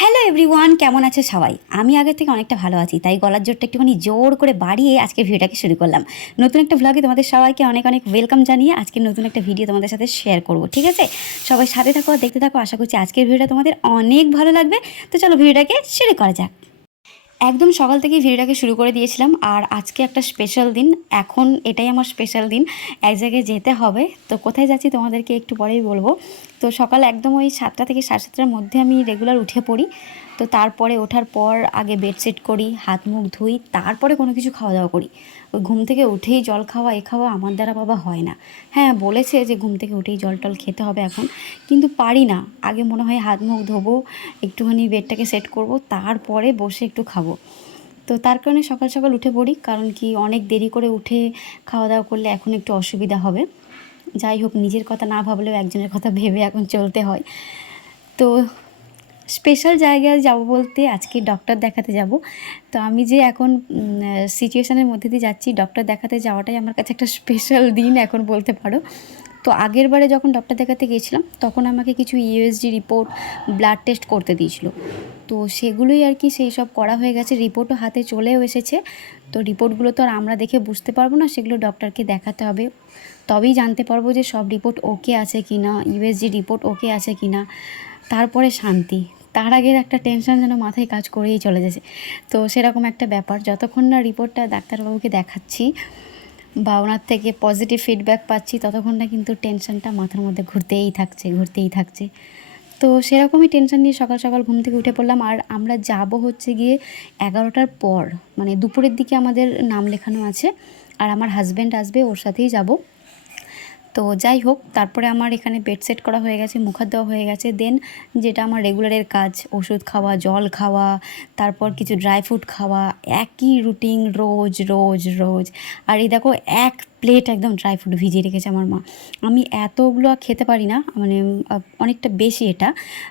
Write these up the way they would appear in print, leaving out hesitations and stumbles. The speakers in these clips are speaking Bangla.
হ্যালো এভরিওয়ান, কেমন আছে সবাই? আমি আগের থেকে অনেকটা ভালো আছি, তাই গলার জোরটা একটুখানি জোর করে বাড়িয়ে আজকের ভিডিওটাকে শুরু করলাম। নতুন একটা ভ্লগে তোমাদের সবাইকে অনেক অনেক ওয়েলকাম জানিয়ে আজকের নতুন একটা ভিডিও তোমাদের সাথে শেয়ার করব, ঠিক আছে? সবাই সাথে থাকো, দেখতে থাকো। আশা করছি আজকের ভিডিওটা তোমাদের অনেক ভালো লাগবে। তো চলো ভিডিওটাকে শুরু করা যাক। একদম সকাল থেকেই ভিডিওটাকে শুরু করে দিয়েছিলাম, আর আজকে একটা স্পেশাল দিন। এখন এটাই আমার স্পেশাল দিন, এক জায়গায় যেতে হবে। তো কোথায় যাচ্ছি তোমাদেরকে একটু পরেই বলবো। তো সকাল একদম ওই 7টা থেকে 7:30টার মধ্যে আমি রেগুলার উঠে পড়ি। তো তারপরে ওঠার পর আগে বেড সেট করি, হাত মুখ ধুই, তারপরে কোনো কিছু খাওয়া দাওয়া করি। ওই ঘুম থেকে উঠেই জল খাওয়া এ খাওয়া আমার দ্বারা বাবা হয় না। হ্যাঁ, বলেছে যে ঘুম থেকে উঠেই জল টল খেতে হবে এখন, কিন্তু পারি না। আগে মনে হয় হাত মুখ ধোবো, একটুখানি বেডটাকে সেট করব, তারপরে বসে একটু খাবো। তো তার কারণে সকাল সকাল উঠে পড়ি, কারণ কি অনেক দেরি করে উঠে খাওয়া দাওয়া করলে এখন একটু অসুবিধা হবে। যাই হোক, নিজের কথা না ভাবলেও একজনের কথা ভেবে এখন চলতে হয়। তো স্পেশাল জায়গায় যাব বলতে আজকে ডক্টর দেখাতে যাব। তো আমি যে এখন সিচুয়েশানের মধ্যে দিয়ে যাচ্ছি, ডক্টর দেখাতে যাওয়াটাই আমার কাছে একটা স্পেশাল দিন এখন বলতে পারো। তো আগের বারে যখন ডক্টর দেখাতে গিয়েছিলাম তখন আমাকে কিছু ইউএসজি রিপোর্ট, ব্লাড টেস্ট করতে দিয়েছিল। তো সেগুলোই আর কি, সেই সব করা হয়ে গেছে, রিপোর্টও হাতে চলেও এসেছে। তো রিপোর্টগুলো তো আর আমরা দেখে বুঝতে পারবো না, সেগুলো ডক্টরকে দেখাতে হবে, তবেই জানতে পারবো যে সব রিপোর্ট ওকে আছে কি না, ইউএসজি রিপোর্ট ওকে আছে কি না, তারপরে শান্তি। তার আগের একটা টেনশন যেন মাথায় কাজ করেই চলে যাচ্ছে। তো সেরকম একটা ব্যাপার, যতক্ষণ না রিপোর্টটা ডাক্তারবাবুকে দেখাচ্ছি বা ওনার থেকে পজিটিভ ফিডব্যাক পাচ্ছি, ততক্ষণ না কিন্তু টেনশনটা মাথার মধ্যে ঘুরতেই থাকছে। তো সেরকমই টেনশন নিয়ে সকাল সকাল ঘুম থেকে উঠে পড়লাম। আর আমরা যাব হচ্ছে গিয়ে 11টার পর, মানে দুপুরের দিকে আমাদের নাম লেখানো আছে। আর আমার হাজব্যান্ড আসবে, ওর সাথেই যাব। তো যাই হোক, তারপরে আমার এখানে বেড সেট করা হয়ে গেছে, মুখ হাত দেওয়া হয়ে গেছে। দেন যেটা আমার রেগুলারের কাজ, ওষুধ খাওয়া, জল খাওয়া, তারপর কিছু ড্রাই ফ্রুট খাওয়া, একই রুটিন রোজ রোজ রোজ। আর এই দেখো, এক প্লেট একদম ড্রাই ফ্রুট ভিজিয়ে রেখেছে আমার মা। আমি এতগুলো খেতে পারি না, মানে অনেকটা বেশি এটা।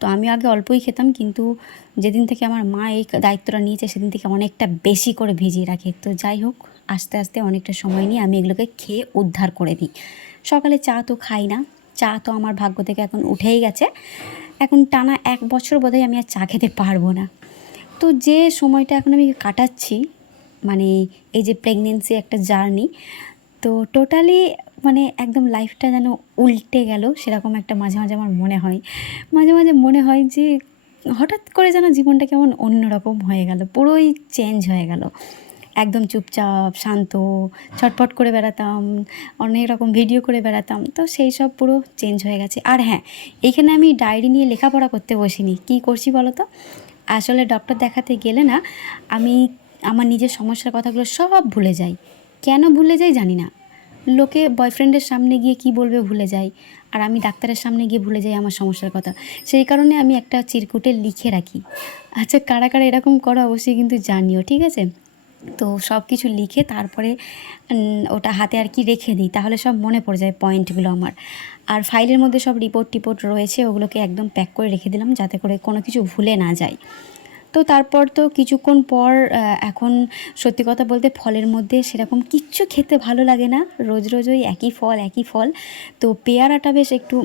তো আমি আগে অল্পই খেতাম, কিন্তু যেদিন থেকে আমার মা এই দায়িত্বটা নিয়েছে সেদিন থেকে অনেকটা বেশি করে ভিজিয়ে রাখে। তো যাই হোক, আস্তে আস্তে অনেকটা সময় নিয়ে আমি এগুলোকে খেয়ে উদ্ধার করে দিই। সকালে চা তো খাই না, চা তো আমার ভাগ্য থেকে এখন উঠেই গেছে। এখন টানা 1 বছর বোধহয় আমি আর চা খেতে পারবো না। তো যে সময়টা এখন আমি কাটাচ্ছি, মানে এই যে প্রেগনেন্সি একটা জার্নি, তো টোটালি মানে একদম লাইফটা যেন উল্টে গেল, সেরকম একটা মাঝে মাঝে আমার মনে হয়। মাঝে মাঝে মনে হয় যে হঠাৎ করে যেন জীবনটা কেমন অন্যরকম হয়ে গেল, পুরোই চেঞ্জ হয়ে গেল। একদম চুপচাপ শান্ত, ছটফট করে বেড়াতাম, অনেক রকম ভিডিও করে বেড়াতাম, তো সেই সব পুরো চেঞ্জ হয়ে গেছে। আর হ্যাঁ, এইখানে আমি ডায়েরি নিয়ে লেখাপড়া করতে বসিনি। কী করছি বলো তো? আসলে ডক্টর দেখাতে গেলে না, আমি আমার নিজের সমস্যার কথাগুলো সব ভুলে যাই। কেন ভুলে যাই জানি না। লোকে বয়ফ্রেন্ডের সামনে গিয়ে কি বলবে ভুলে যাই, আর আমি ডাক্তারের সামনে গিয়ে ভুলে যাই আমার সমস্যার কথা। সেই কারণে আমি একটা চিরকুটে লিখে রাখি। আচ্ছা, কারা কারা এরকম করো অবশ্যই কিন্তু জানিও, ঠিক আছে? তো সব কিছু লিখে তারপরে ওটা হাতে আর কি রেখে দিই, তাহলে সব মনে পড়ে যায় পয়েন্টগুলো আমার। আর ফাইলের মধ্যে সব রিপোর্ট টিপোর্ট রয়েছে, ওগুলোকে একদম প্যাক করে রেখে দিলাম যাতে করে কোনো কিছু ভুলে না যায়। তো তারপর তো কিছুক্ষণ পর এখন সত্যি কথা বলতে ফলের মধ্যে সেরকম কিচ্ছু খেতে ভালো লাগে না, রোজ রোজ ওই একই ফল। তো পেয়ারাটা বেশ একটু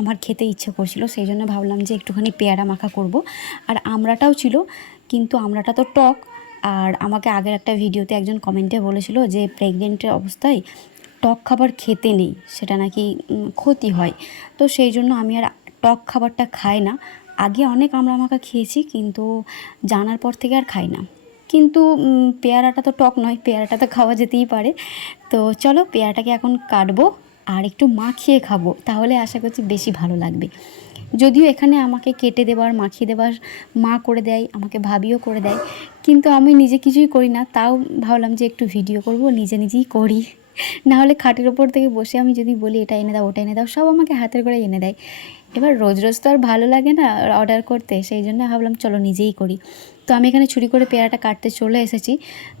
আমার খেতে ইচ্ছে করছিল, সেই জন্য ভাবলাম যে একটুখানি পেয়ারা মাখা করব। আর আমড়াটাও ছিল, কিন্তু আমড়াটা তো টক। আর আমাকে আগের একটা ভিডিওতে একজন কমেন্টে বলেছিল যে প্রেগনেন্টের অবস্থায় টক খাবার খেতে নেই, সেটা নাকি ক্ষতি হয়। তো সেই জন্য আমি আর টক খাবারটা খাই না। আগে অনেক আমড়া মাখা খেয়েছি, কিন্তু জানার পর থেকে আর খাই না। কিন্তু পেয়ারাটা তো টক নয়, পেয়ারাটা তো খাওয়া যেতেই পারে। তো চলো, পেয়ারাটাকে এখন কাটবো আর একটু মাখিয়ে খাবো, তাহলে আশা করছি বেশি ভালো লাগবে। যদিও এখানে আমাকে কেটে দেওয়ার, মাখিয়ে দেওয়ার মা করে দেয়, আমাকে ভাবিও করে দেয়, কিন্তু আমি নিজে কিছুই করি না। তাও ভাবলাম যে একটু ভিডিও করব, নিজে নিজেই করি। না হলে খাটের ওপর থেকে বসে আমি যদি বলি এটা এনে দাও ওটা এনে দাও, সব আমাকে হাতের করে এনে দেয়। এবার রোজ রোজ তো আর ভালো লাগে না অর্ডার করতে, সেই জন্য ভাবলাম চলো নিজেই করি। তো আমি এখানে ছুরি করে পেয়ারাটা কাটতে চলে এসেছি।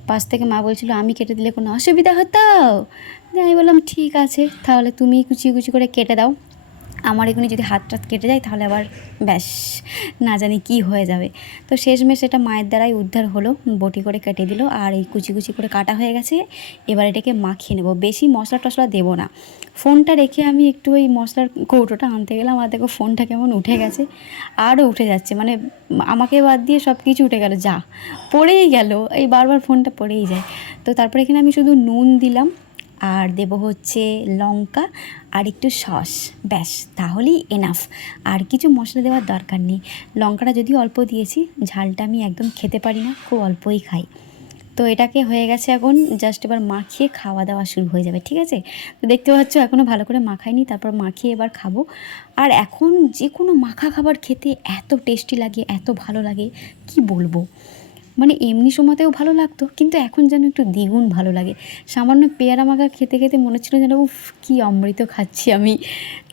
পাশ থেকে মা বলছিল আমি কেটে দিলে কোনো অসুবিধা হতো? আমি বললাম ঠিক আছে, তাহলে তুমি কুচিয়ে কুচি করে কেটে দাও। আমার এগুলি যদি হাত টাত কেটে যায় তাহলে আবার ব্যাস, না জানি কি হয়ে যাবে। তো শেষমেশ এটা মায়ের দ্বারাই উদ্ধার হলো, বটি করে কেটে দিল। আর এই কুচি কুচি করে কাটা হয়ে গেছে, এবার এটাকে মাখিয়ে নেব, বেশি মশলা টশলা দেবো না। ফোনটা রেখে আমি একটু ওই মশলার কৌটোটা আনতে গেলাম, আর দেখো ফোনটা কেমন উঠে গেছে, আরও উঠে যাচ্ছে, মানে আমাকে বাদ দিয়ে সব কিছু উঠে গেল, যা পড়েই গেল, এই বারবার ফোনটা পড়েই যায়। তো তারপরে এখানে আমি শুধু নুন দিলাম, আর দেবো হচ্ছে লঙ্কা আর একটু সস, ব্যাস তাহলেই এনাফ, আর কিছু মশলা দেওয়ার দরকার নেই। লঙ্কাটা যদিও অল্প দিয়েছি, ঝালটা আমি একদম খেতে পারি না, খুব অল্পই খাই। তো এটাকে হয়ে গেছে, এখন জাস্ট এবার মাখিয়ে খাওয়া দাওয়া শুরু হয়ে যাবে, ঠিক আছে? তো দেখতে পাচ্ছ এখনও ভালো করে মাখাইনি, তারপর মাখিয়ে এবার খাবো। আর এখন যে কোনো মাখা খাবার খেতে এত টেস্টি লাগে, এত ভালো লাগে, কি বলবো। মানে এমনি সময়তেও ভালো লাগতো, কিন্তু এখন যেন একটু দ্বিগুণ ভালো লাগে। সামান্য পেয়ারা মাখা খেতে খেতে মনে হচ্ছিলো যেন উফ কী অমৃত খাচ্ছি আমি।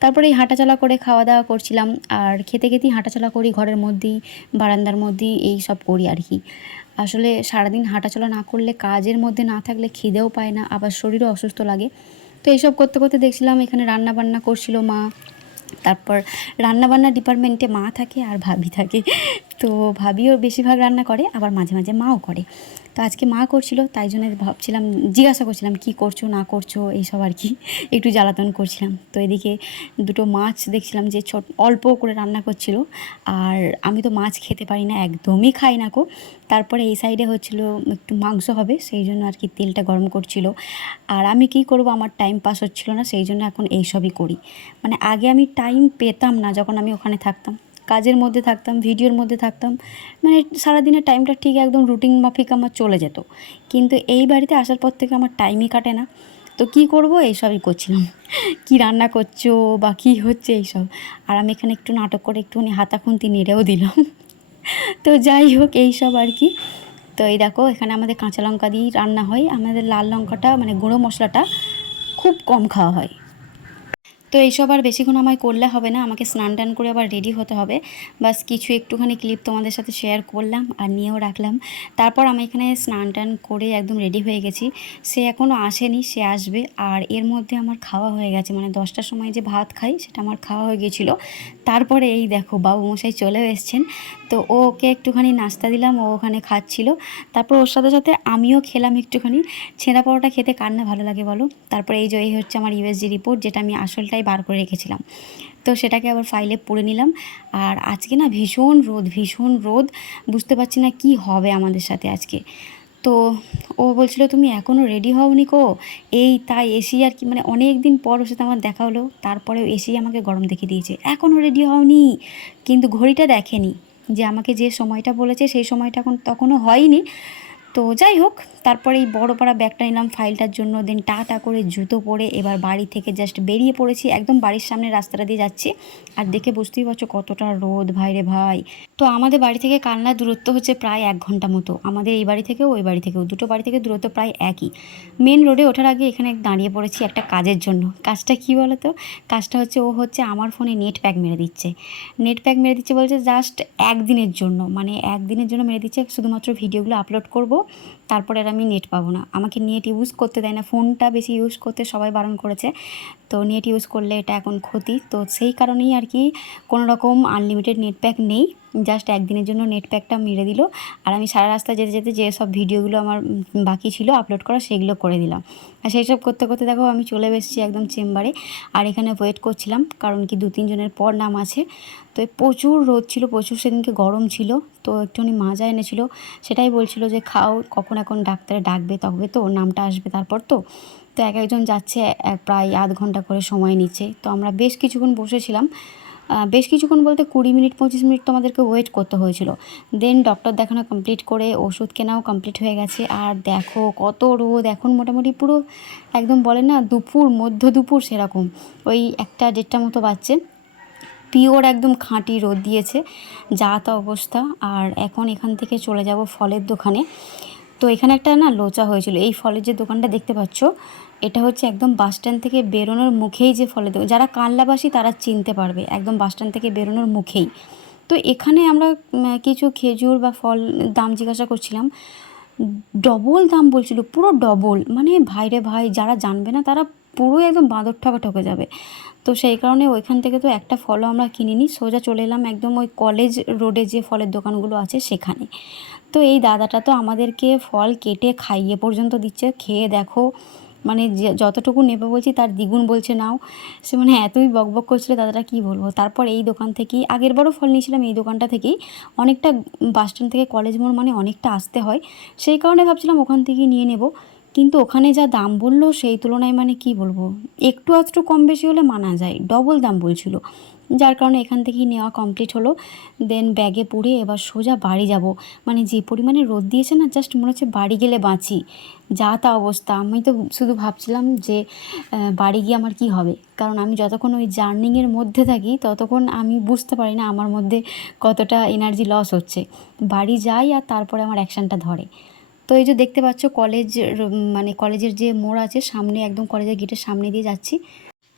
তারপরে এই হাঁটাচলা করে খাওয়া দাওয়া করছিলাম, আর খেতে খেতেই হাঁটাচলা করি, ঘরের মধ্যেই বারান্দার মধ্যেই এই সব করি আর কি। আসলে সারাদিন হাঁটাচলা না করলে, কাজের মধ্যে না থাকলে খিদেও পায় না, আবার শরীরও অসুস্থ লাগে। তো এইসব করতে করতে দেখছিলাম এখানে রান্না বান্না করছিল মা। তারপর রান্নাবান্না ডিপার্টমেন্টে মা থাকে আর ভাবি থাকে, তো ভাবিও বেশিরভাগ রান্না করে, আবার মাঝে মাঝে মাও করে। তো আজকে মা করছিল, তাই জন্য ভাবছিলাম, জিজ্ঞাসা করছিলাম কী করছো না করছো এইসব আর কি, একটু জ্বালাতন করছিলাম। তো এদিকে দুটো মাছ দেখছিলাম যে অল্প করে রান্না করছিল, আর আমি তো মাছ খেতে পারি না, একদমই খাই না কো। তারপরে এই সাইডে হচ্ছিল একটু মাংস হবে, সেই জন্য আর কি তেলটা গরম করছিল। আর আমি কি করব, আমার টাইম পাস হচ্ছিল না, সেই জন্য এখন এইসবই করি। মানে আগে আমি টাইম পেতাম না, যখন আমি ওখানে থাকতাম, কাজের মধ্যে থাকতাম, ভিডিওর মধ্যে থাকতাম, মানে সারাদিনের টাইমটা ঠিক একদম রুটিন মাফিক আমার চলে যেত। কিন্তু এই বাড়িতে আসার পর থেকে আমার টাইমই কাটে না। তো কী করব, এইসবই করছিলাম। কি রান্না করছো বা কী হচ্ছে এইসব। আর আমি এখানে একটু নাটক করে একটুখানি হাতা খুন্তি নেড়েও দিলাম। তো যাই হোক এইসব আর কি। তো এই দেখো এখানে আমাদের কাঁচা লঙ্কা দিয়েই রান্না হয়, আমাদের লাল লঙ্কাটা মানে গুঁড়ো মশলাটা খুব কম খাওয়া হয়। তো এইসব আর বেশিক্ষণ আমায় করলে হবে না, আমাকে স্নান টান করে আবার রেডি হতে হবে। বাস কিছু একটুখানি ক্লিপ তোমাদের সাথে শেয়ার করলাম আর নিয়েও রাখলাম। তারপর আমি এখানে স্নান টান করে একদম রেডি হয়ে গেছি। সে এখনও আসেনি, সে আসবে। আর এর মধ্যে আমার খাওয়া হয়ে গেছে, মানে 10টার সময় যে ভাত খাই সেটা আমার খাওয়া হয়ে গিয়েছিলো। তারপরে এই দেখো বাবু মশাই চলেও এসছেন। তো ওকে একটুখানি নাস্তা দিলাম, ও ওখানে খাচ্ছিল। তারপর ওর সাথে সাথে আমিও খেলাম একটুখানি। ছেঁড়া পরোটা খেতে কার না ভালো লাগে বলো। তারপরে এই হচ্ছে আমার ইউএসজি রিপোর্ট, যেটা আমি আসলটাই বার করে রেখেছিলাম। তো সেটাকে আবার ফাইলে পুরে নিলাম। আর আজকে না ভীষণ রোদ, ভীষণ রোদ, বুঝতে পারছি না কি হবে আমাদের সাথে আজকে। তো ও বলছিল তুমি এখনও রেডি হওনি কো, এই তাই এসি আর কি, মানে অনেক দিন পর ওর সাথে আমার দেখা হলো, তারপরেও এসি আমাকে গরম দেখিয়ে দিয়েছে, এখনও রেডি হওনি। কিন্তু ঘড়িটা দেখেনি যে আমাকে যে সময়টা বলেছে সেই সময়টা তখনও হয়নি। তো যাই হোক, তারপরে এই বড় পাড়া ব্যাগটা নিলাম ফাইলটার জন্য, দেন টাটা করে জুতো পরে এবার বাড়ি থেকে জাস্ট বেরিয়ে পড়েছি, একদম বাড়ির সামনে রাস্তাটা দিয়ে যাচ্ছি। আর দেখে বুঝতেই পারছো কতটা রোদ ভাই রে ভাই। তো আমাদের বাড়ি থেকে কালনার দূরত্ব হচ্ছে প্রায় 1 ঘন্টা মতো, আমাদের এই বাড়ি থেকেও ওই বাড়ি থেকেও, দুটো বাড়ি থেকে দূরত্ব প্রায় একই। মেন রোডে ওঠার আগে এখানে দাঁড়িয়ে পড়েছি একটা কাজের জন্য। কাজটা কী বলো তো, কাজটা হচ্ছে ও হচ্ছে আমার ফোনে নেট প্যাক মেরে দিচ্ছে। নেট প্যাক মেরে দিচ্ছে বলছে জাস্ট একদিনের জন্য, মানে একদিনের জন্য মেরে দিচ্ছে, শুধুমাত্র ভিডিওগুলো আপলোড করব, তারপরে আর আমি নেট পাবো না। আমাকে নেট ইউজ করতে দেয় না, ফোনটা বেশি ইউজ করতে সবাই বারণ করেছে। তো নেট ইউজ করলে এটা এখন ক্ষতি, তো সেই কারণেই আর কি কোনো রকম আনলিমিটেড নেট প্যাক নেই, জাস্ট একদিনের জন্য নেট প্যাকটা মেরে দিল। আর আমি সারা রাস্তা যেতে যেতে যে সব ভিডিওগুলো আমার বাকি ছিল আপলোড করা সেগুলো করে দিলাম। আর সেই সব করতে করতে দেখো আমি চলে এসেছি একদম চেম্বারে। আর এখানে ওয়েট করছিলাম, কারণ কি 2-3 জনের পর নাম আছে। তো প্রচুর রোদ ছিল, প্রচুর সেদিনকে গরম ছিল। তো একটুখানি মাজা এনেছিল, সেটাই বলছিল যে খাও, কখন এখন ডাক্তারে ডাকবে তবে তো নামটা আসবে তারপর তো। তো এক একজন যাচ্ছে, প্রায় আধ ঘন্টা করে সময় নিচ্ছে। তো আমরা বেশ কিছুক্ষণ বসেছিলাম, বেশ কিছুক্ষণ বলতে 20-25 মিনিট তো আমাদেরকে ওয়েট করতে হয়েছিল। দেন ডক্টর দেখানো কমপ্লিট করে ওষুধ কেনাও কমপ্লিট হয়ে গেছে। আর দেখো কত রোদ, এখন মোটামুটি পুরো একদম বলে না দুপুর, মধ্য দুপুর সেরকম, ওই 1টা-1.5টা মতো বাজছে। পিওর একদম খাঁটি রোদ দিয়েছে, যা তা অবস্থা। আর এখন এখান থেকে চলে যাব ফলের দোকানে। তো এখানে একটা না লোচা হয়েছিল, এই ফলের যে দোকানটা দেখতে পাচ্ছ, এটা হচ্ছে একদম বাসস্ট্যান্ড থেকে বেরোনোর মুখেই যে ফলের দোকান, যারা কানলাবাসী তারা চিনতে পারবে, একদম বাসস্ট্যান্ড থেকে বেরোনোর মুখেই। তো এখানে আমরা কিছু খেজুর বা ফল দাম জিজ্ঞাসা করছিলাম, ডবল দাম বলছিল, পুরো ডবল, মানে ভাইরে ভাই, যারা জানবে না তারা পুরো একদম বাঁদর ঠকে যাবে। তো সেই কারণে ওইখান থেকে তো একটা ফলও আমরা কিনিনি, সোজা চলে এলাম একদম ওই কলেজ রোডে যে ফলের দোকানগুলো আছে সেখানে। তো এই দাদাটা তো আমাদেরকে ফল কেটে খাইয়ে পর্যন্ত দিচ্ছে, খেয়ে দেখো মানে যতটুকু নেবে বলছি তার দ্বিগুণ বলছে নাও। সে মানে এতই বকবক করছিল দাদাটা, কী বলবো। তারপর এই দোকান থেকেই আগেরবারও ফল নিয়েছিলাম, এই দোকানটা থেকেই। অনেকটা বাস স্ট্যান্ড থেকে কলেজ মোড় মানে অনেকটা আসতে হয়, সেই কারণে ভাবছিলাম ওখান থেকেই নিয়ে নেব। কিন্তু ওখানে যা দাম বললো সেই তুলনায় মানে কি বলবো, একটু আধটু কম বেশি হলে মানা যায়, ডবল দাম বলছিল। যার কারণে এখান থেকেই নেওয়া কমপ্লিট হলো। দেন ব্যাগে পুড়ে এবার সোজা বাড়ি যাব। মানে যে পরিমাণে রোদ দিয়েছে না, জাস্ট মনে হচ্ছে বাড়ি গেলে বাঁচি, যা তা অবস্থা। আমি তো শুধু ভাবছিলাম যে বাড়ি গিয়ে আমার কি হবে, কারণ আমি যতক্ষণ ওই জার্নিংয়ের মধ্যে থাকি ততক্ষণ আমি বুঝতে পারি না আমার মধ্যে কতটা এনার্জি লস হচ্ছে। বাড়ি যাই আর তারপরে আমার অ্যাকশানটা ধরে। তো এই যে দেখতে পাচ্ছ কলেজ, মানে কলেজের যে মোড় আছে সামনে, একদম কলেজের গেটের সামনে দিয়ে যাচ্ছি।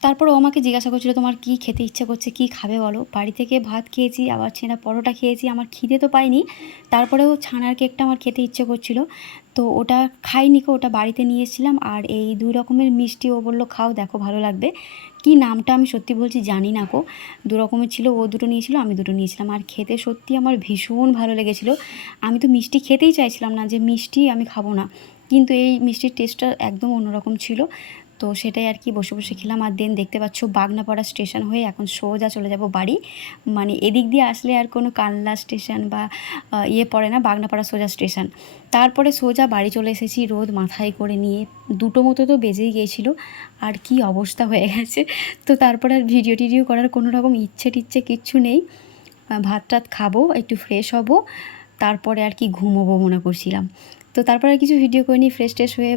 তারপর ও আমাকে জিজ্ঞাসা করছিল তোমার কী খেতে ইচ্ছা করছে, কী খাবে বলো। বাড়ি থেকে ভাত খেয়েছি, আবার ছেঁড়া পরোটা খেয়েছি, আমার খিদে তো পাইনি। তারপরেও ছানার কেকটা আমার খেতে ইচ্ছে করছিল, তো ওটা খাইনি, ওটা বাড়িতে নিয়ে এসেছিলাম। আর এই 2 রকমের মিষ্টি ও বললো খাও, দেখো ভালো লাগবে। কি নামটা আমি সত্যি বলছি জানি না 2 রকমের ছিল, ও 2টো নিয়েছিল, আমি 2টো নিয়েছিলাম। আর খেতে সত্যি আমার ভীষণ ভালো লেগেছিলো। আমি তো মিষ্টি খেতেই চাইছিলাম না, যে মিষ্টি আমি খাবো না, কিন্তু এই মিষ্টির টেস্টটা একদম অন্যরকম ছিল। তো সেটাই আর কি বসে বসে খেলাম। আর দেন দেখতে পাচ্ছ বাগনাপাড়া স্টেশন হয়ে এখন সোজা চলে যাব বাড়ি। মানে এদিক দিয়ে আসলে আর কোনো কানলা স্টেশন বা পড়ে না, বাগনাপাড়া সোজা স্টেশন। তারপরে সোজা বাড়ি চলে এসেছি রোদ মাথায় করে নিয়ে। 2টো মতো তো বেজেই গিয়েছিলো, আর কি অবস্থা হয়ে গেছে। তো তারপরে আর ভিডিও টিডিও করার কোনো রকম ইচ্ছে টিচ্ছে কিচ্ছু নেই। ভাত টাত খাবো, একটু ফ্রেশ হব, তারপরে আর কি ঘুমোবো মনে করছিলাম। তো তারপরে আর কিছু ভিডিও করিনি, ফ্রেশ ট্রেশ হয়ে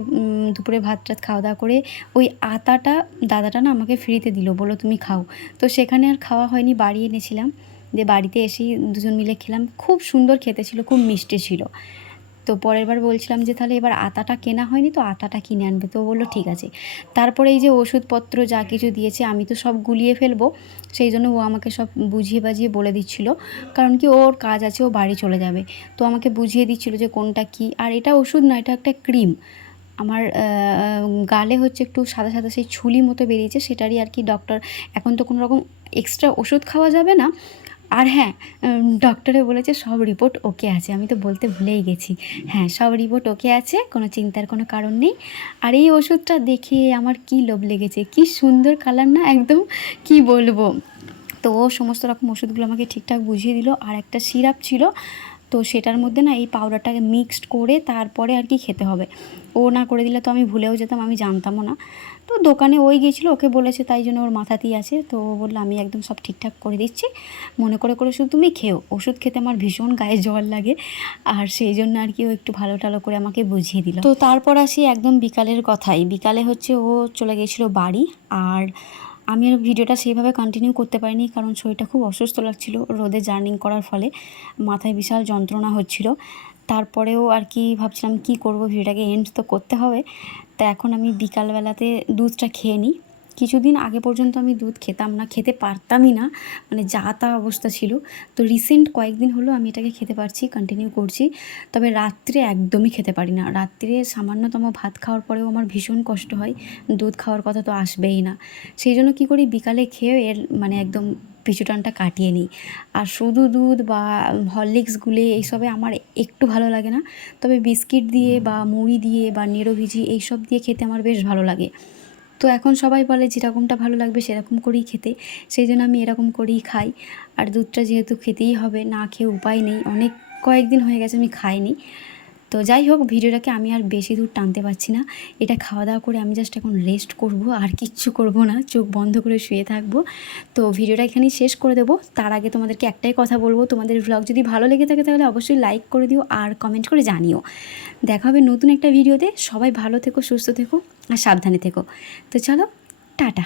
দুপুরে ভাত টাত খাওয়া দাওয়া করে ওই আতাটা দাদাটা না আমাকে ফ্রিতে দিল, বললো তুমি খাও। তো সেখানে আর খাওয়া হয়নি, বাড়ি এনেছিলাম। দিয়ে বাড়িতে এসেই দুজন মিলে খেলাম, খুব সুন্দর খেতে ছিল, খুব মিষ্টি ছিল। তো পরের বার বলছিলাম যে তাহলে এবার আতাটা কেনা হয়নি, তো আতাটা কিনে আনবে। তো বললো ঠিক আছে। তারপরে এই যে ওষুধপত্র যা কিছু দিয়েছে আমি তো সব গুলিয়ে ফেলবো, সেই জন্য ও আমাকে সব বুঝিয়ে বাজিয়ে বলে দিচ্ছিলো। কারণ কি ওর কাজ আছে, ও বাড়ি চলে যাবে, তো আমাকে বুঝিয়ে দিচ্ছিলো যে কোনটা কী। আর এটা ওষুধ না, এটা একটা ক্রিম। আমার গালে হচ্ছে একটু সাদা সাদা সেই ছুলি মতো বেরিয়েছে, সেটারই আর কি ডক্টর। এখন তো কোনো রকম এক্সট্রা ওষুধ খাওয়া যাবে না। আর হ্যাঁ, ডক্টরে বলেছে সব রিপোর্ট ওকে আছে, আমি তো বলতে ভুলেই গেছি। হ্যাঁ, সব রিপোর্ট ওকে আছে, কোনো চিন্তার কোনো কারণ নেই। আর এই ওষুধটা দেখে আমার কী লোভ লেগেছে, কী সুন্দর কালার না একদম, কি বলবো। তো ও সমস্ত রকম ওষুধগুলো আমাকে ঠিকঠাক বুঝিয়ে দিল। আর একটা সিরাপ ছিল, তো সেটার মধ্যে না এই পাউডারটাকে মিক্সড করে তারপরে আর কি খেতে হবে। ও না করে দিলে তো আমি ভুলেও যেতাম, আমি জানতামও না। তো দোকানে ওই গিয়েছিলো, ওকে বলেছে, তাই জন্য ওর মাথাতেই আছে। তো ও বললো আমি একদম সব ঠিকঠাক করে দিচ্ছি, মনে করে করে শুধু তুমি খেও। ওষুধ খেতে আমার ভীষণ গায়ে জল লাগে, আর সেই জন্য আর কি ও একটু ভালো টালো করে আমাকে বুঝিয়ে দিল। তো তারপর আসি একদম বিকালের কথাই। বিকালে হচ্ছে ও চলে গিয়েছিলো বাড়ি, আর আমি আর ভিডিওটা সেইভাবে কন্টিনিউ করতে পারিনি, কারণ শরীরটা খুব অসুস্থ লাগছিলো রোদে জার্নিং করার ফলে, মাথায় বিশাল যন্ত্রণা হচ্ছিল। তারপরেও আর কি ভাবছিলাম কি করব, ভিডিওটাকে এন্ড তো করতে হবে। তা এখন আমি বিকালবেলাতে দুধটা খেয়ে নিই। কিছুদিন আগে পর্যন্ত আমি দুধ খেতাম না, খেতে পারতামই না, মানে যা তা অবস্থা ছিল। তো রিসেন্ট কয়েকদিন হলো আমি এটাকে খেতে পারছি, কন্টিনিউ করছি। তবে রাত্রে একদমই খেতে পারি না, রাত্রে সামান্যতম ভাত খাওয়ার পরেও আমার ভীষণ কষ্ট হয়, দুধ খাওয়ার কথা তো আসবেই না। সেই জন্য কী করি, বিকালে খেয়ে এর মানে একদম পিছুটানটা কাটিয়ে নিই। আর শুধু দুধ বা হরলিক্স গুলে এইসবে আমার একটু ভালো লাগে না। তবে বিস্কিট দিয়ে বা মুড়ি দিয়ে বা নেড়ো ভিজি এইসব দিয়ে খেতে আমার বেশ ভালো লাগে। তো এখন সবাই বলে যেরকমটা ভালো লাগবে সেরকম করেই খেতে, সেই জন্য আমি এরকম করেই খাই। আর দুধটা যেহেতু খেতেই হবে, না খেয়ে উপায় নেই, অনেক কয়েকদিন হয়ে গেছে আমি খাইনি। তো যাই হোক, ভিডিওটাকে আমি আর বেশি দূর টানতে পারছি না। এটা খাওয়া দাওয়া করে আমি জাস্ট এখন রেস্ট করব, আর কিচ্ছু করব না, চোখ বন্ধ করে শুয়ে থাকবো। তো ভিডিওটা এখানেই শেষ করে দেবো। তার আগে তোমাদেরকে একটাই কথা বলবো, তোমাদের ভ্লগ যদি ভালো লেগে থাকে তাহলে অবশ্যই লাইক করে দিও আর কমেন্ট করে জানিও। দেখা হবে নতুন একটা ভিডিওতে। সবাই ভালো থেকো, সুস্থ থেকো আর সাবধানে থেকো। তো চলো, টাটা।